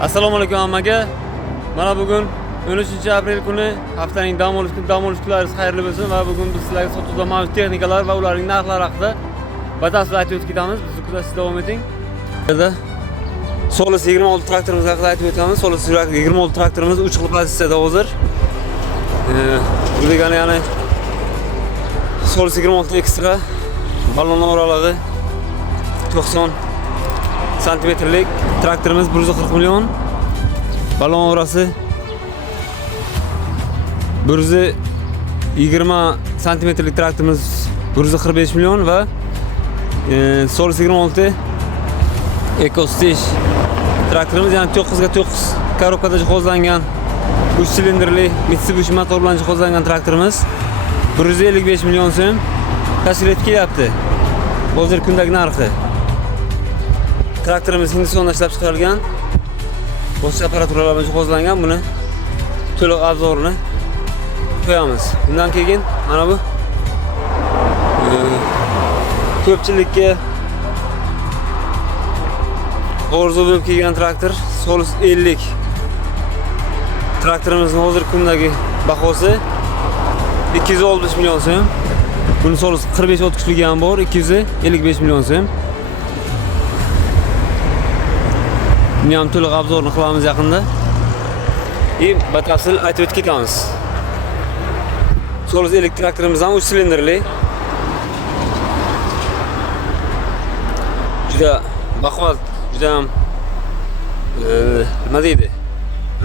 Assalomu alaykum hammaga. Mana bugun 13-aprel kuni haftaning dam olish kunlaringiz xayrli bo'lsin va bugun biz sizlarga sotuvda mavjud texnikalar va ularning narxlari haqida batafsil aytib o'tib ketamiz. Bizni kuzatishda davom eting. Burada Solus 26 traktorimiz haqida aytib o'tamiz. Solus 26 traktorimiz 3 xil pozitsiyada hozir. Bu degani ya'ni Solus 26 Extra ballon oralig'i 90 santimetrlik traktorimiz 140 million. Ballon orasi 120 santimetrlik traktorimiz 145 million va Solus 26 EcoStage traktorimiz yani 9x9 korobkada jihozlangan 3 silindrli Mitsubishi motor bilan jihozlangan traktorimiz 155 million so'm tashkil etib kelyapti. Hozir kundagi narxi. Traktorimiz Hindistonda ishlab chiqarilgan. Boshqa apparaturalar bilan jihozlangan. Buni to'liq obzorini qo'yamiz. Bundan keyin mana bu ko'pchilikka orzu bo'lib kelgan traktor Solus 50 traktorimizning hozir kundagi bahosi 260 million so'm. Buni Solus 45 kuchligi ham bor, 255 million so'm. Buni ham to'liq obzorini qilamiz yaqinda. Batafsil aytib o'tib ketamiz. Solus 50 traktorimiz ham 3 silindrli. Juda baquvvat, juda ham nima deydi?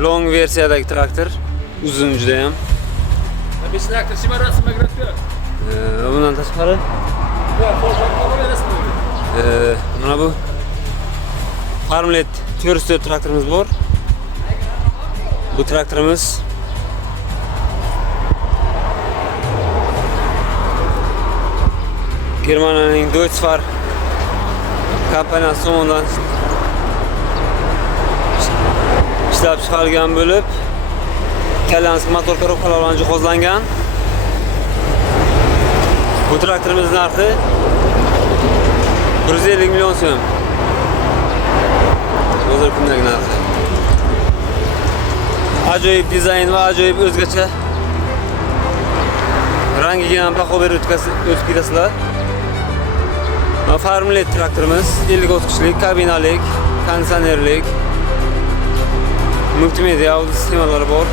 Long versiyadagi traktor, uzun juda ham. Biz traktor simarasi magratga. Bundan tashqari mana bu Farmlet 404 traktorimiz bor. Bu traktorimiz Germaniyaning Deutschfar kompaniyasi tomonidan ishlab chiqarilgan bo'lib, italyansk motor korobkalar bilan jihozlangan. Bu traktorimiz narxi 150 million so'm. Hozir kundagi narxi. Ajoyib dizayn va ajoyib o'zgacha rangiga ham baho berib o'tib ketasizlar. Farmlet traktorimiz 50 kuchlik, kabinalik, konditsionerlik, multimedia audio sistemalari bor.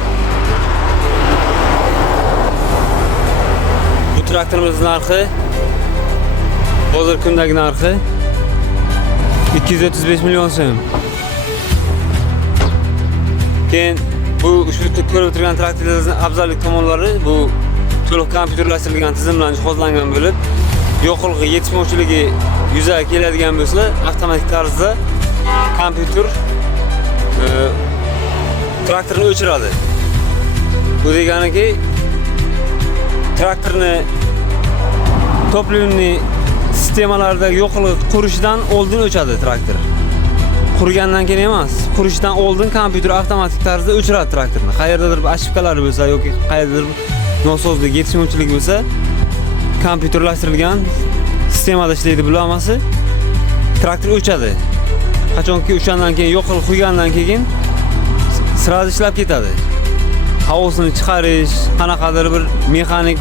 Bu traktorimiz narxi hozir kundagi narxi 235 million so'm. Keyin bu ushbu ko'rib o'tirgan traktorlarimizning afzallik tomonlari bu to'liq kompyuterlashtirilgan tizim bilan jihozlangan bo'lib, yoqilg'i yetishmovchiligi yuzaga keladigan bo'lsa, avtomatik tarzda kompyuter traktorni o'chiradi. Bu deganiki, traktorni topливный sistemalardagi yoqilg'i qurishidan oldin o'chadi traktor. Qurgandan keyin emas, qurishdan oldin kompyuter avtomatik tarzda o'chiradi traktorni. Qayerdadir ошибкалар bo'lsa yoki qayerdadir nosozlik, yetishmovchilik bo'lsa, kompyuterlashtirilgan sistemada ishlaydi bular hammasi. Traktor o'chadi. Qachonki o'shandan keyin yoqilg'i quygandan keyin sirasi ishlab ketadi. Havosini chiqarish, qanaqadir bir mexanik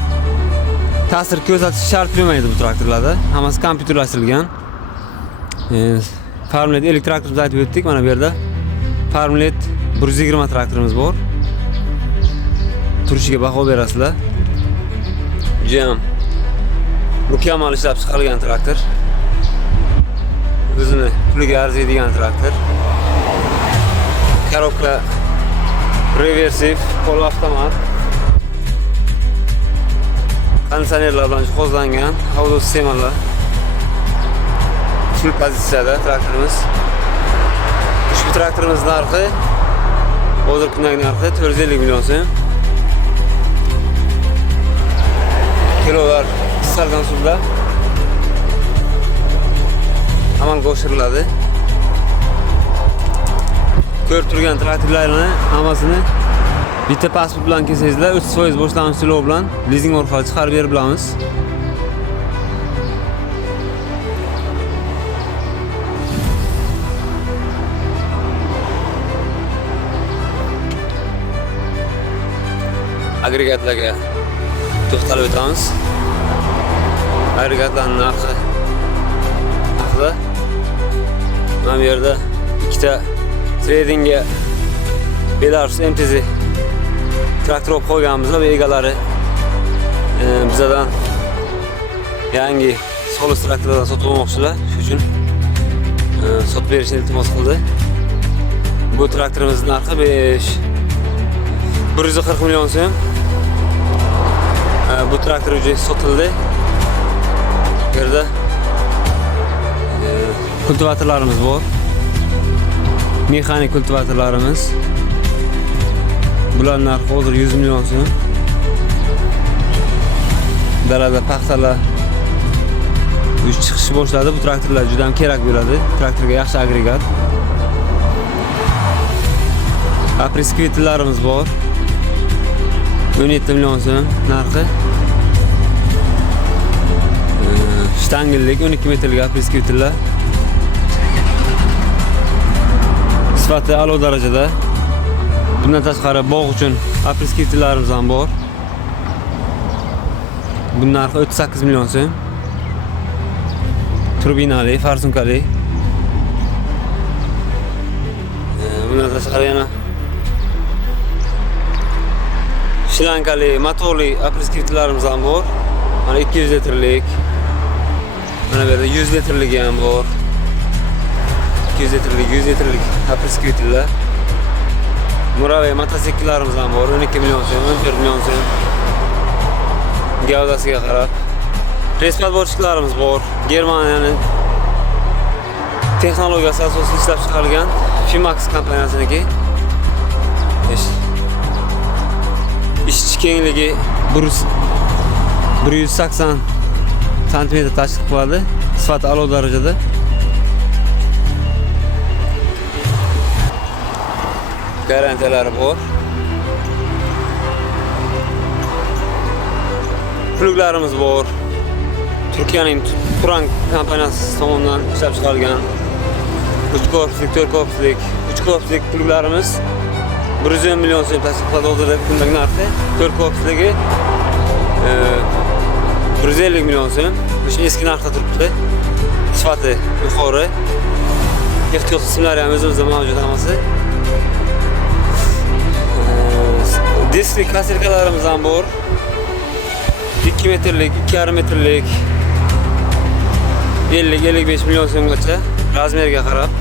ta'sir ko'rsatish shart bo'lmaydi bu traktorlarda. Hammasi kompyuterlashtirilgan. Farmlet 50 traktorimizni aytib o'tdik. Mana bu yerda Farmlet 120 traktorimiz bor. Turishiga baho berasizlar. Juda ham mukammal ishlab chiqarilgan traktor. O'zini puliga arziydigan traktor. Korobka reversiv, qo'l avtomat. Konditsionerlar bilan jihozlangan audio sistemalar. Full pozitsiyada traktorimiz. Ushbu traktorimiz narxi hozir kundagi narxi 450 million so'm. Kilolar istalgan suvda amalga oshiriladi. Ko'rib turgan traktorlarni hammasini bitta pasport bilan kelsangizlar 30% boshlang'ich to'lov bilan lizing orqali chiqarib berib bilamiz. agregatlarga to'xtalib o'tamiz. Agregatlarning narxi haqida. Mana bu yerda ikkita tradingga Belarus MTZ traktor olib qo'yganmiz va egalari bizdan yangi Solus traktorlardan sotib olmoqchilar. Shuning uchun sotib berishni iltimos qildi. Bu traktorimizning narxi 140 million so'm. Bu traktor уже sotildi. Bu yerda kultivatorlarimiz bor. Mexanik kultivatorlarimiz. Bularning narxi hozir 100 million so'm. Dalada paxtalar chiqish boshladi. Bu traktorlar juda ham kerak bo'ladi. Traktorga yaxshi agregat. Apriskivitlarimiz bor. 17 million so'm narxi. Shtangillik 12 metrlik apriskivitlar. Sifati a'lo darajada. Bundan tashqari bog' uchun apriskivitlarimiz ham bor. Bunun narxi 38 million so'm. Turbinali, farsunkali. Bundan tashqari yana shilankali, motorli apriskivitlarimiz ham bor. Mana 200 litrlik. Mana bu yerda 100 litrligi ham bor. 200 litrlik, 100 litrlik apriskivitlar. Muraviy motosikletlarimiz ham bor. 12 million so'm, 14 million so'm. Gavdasiga qarab. Respadborchiklarimiz bor. Germaniyaning texnologiyasi asosida ishlab chiqarilgan Fimax kompaniyasiniki. Ishchi kengligi 180 cm tashkil qiladi. Sifati a'lo darajada. Garantiyalari bor. Pluglarimiz bor. Turkiyaning Turan kompaniyasi tomonidan ishlab chiqarilgan 3 korpuslik, 4 korpuslik, 3 korpuslik pluglarimiz 110 million so'm tashkil qiladi hozirda kundak narxi. 4 korpusligi 150 million so'm. O'sha eski narxda turibdi. Sifati yuqori. Ehtiyot qismlari ham o'zimizda mavjud hammasi. Diskli kasirkalarimiz ham bor. 2 metrlik, 2,5 metrlik 50-55 million so'mgacha razmeriga qarab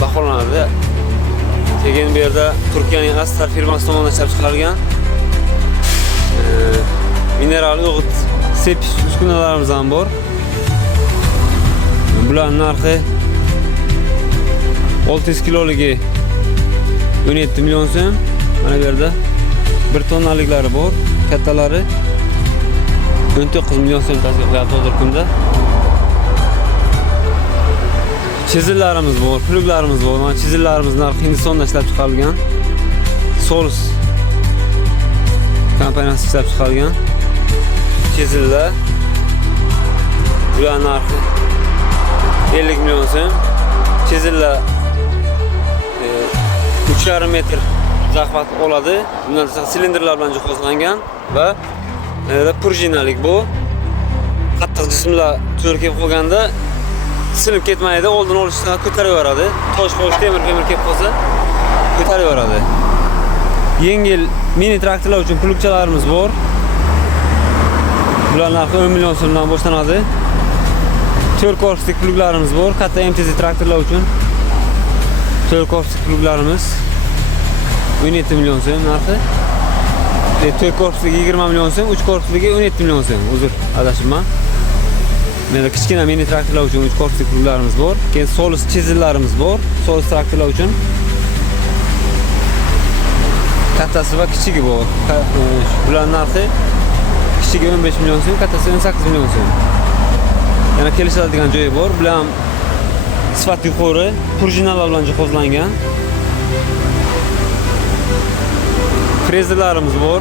baholanadi. Keyin bu yerda Turkiyaning Astar firmasi tomonidan ishlab chiqarilgan mineral o'g'it sepish uskunalarimiz ham bor. Bularning narxi 600 kiloligi 17 million so'm. Mana bu yerda 1 tonnaliklari bor, kattalari 19 million so'm tashkil qilyapti hozirgi kunda. Chizillarimiz bor, pluglarimiz bor. Mana chizillarimiz narxi Hindistonda ishlab chiqarilgan. Solus kompaniyasi ishlab chiqargan chizillar. Bular narxi 50 million so'm. Chizillar 3,5 metr zaxvat oladi. Bundan tashqari silindrlar bilan jihozlangan va prujinalik bu. Qattiq jismlar to'g'ri kelib qolganda sinib ketmaydi, oldin olishdan ko'taraveradi. Tosh temir kelib qolsa ko'taraveradi. Yengil mini traktorlar uchun plugchalarimiz bor. Bular narxi 10 million so'mdan boshlanadi. 4 korpuslik pluglarimiz bor. Katta MTZ traktorlar uchun 4 korpuslik pluglarimiz 17 million so'm narxi. 4 korpusligi 20 million so'm, 3 korpusligi 17 million so'm. Uzr, adashibman. Menda kichkina mini traktorlar uchun 3 korpusli pluglarimiz bor. Keyin Solus chizillarimiz bor. Solus traktorlar uchun kattasi va kichigi bor. Bularning narxi kichigi 15 million so'm, kattasi 18 million so'm. Yana kelishadigan joyi bor. Bular ham sifat yuqori, prujinalar bilan jihozlangan. Frezerlarimiz bor.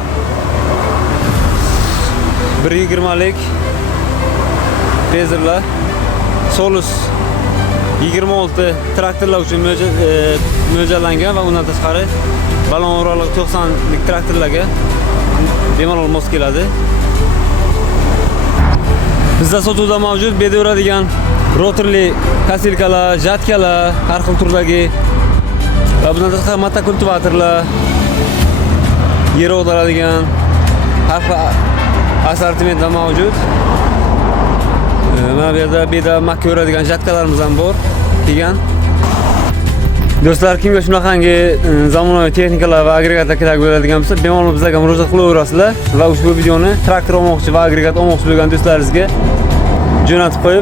1.20lik frezerlar. Solus 26 traktorlar uchun mo'ljallangan va undan tashqari balon o'rog'liq 90lik traktorlarga bemalol mos keladi. Bizda sotuvda mavjud bedaveradigan rotorli kasilkalar, jatkalar, har xil turdagi va bundan tashqari motokultivatorlar, yer o'g'diradigan har xil assortimentda mavjud. Mana bu yerda beda makka o'radigan jatkalarimiz ham bor kelgan. Do'stlar, kimga shunaqangi zamonaviy texnikalar va agregatlar kerak bo'ladigan bo'lsa, bemalol bizga murojaat qilaverasizlar va ushbu videoni traktor olmoqchi va agregat olmoqchi bo'lgan do'stlaringizga jo'natib qo'yib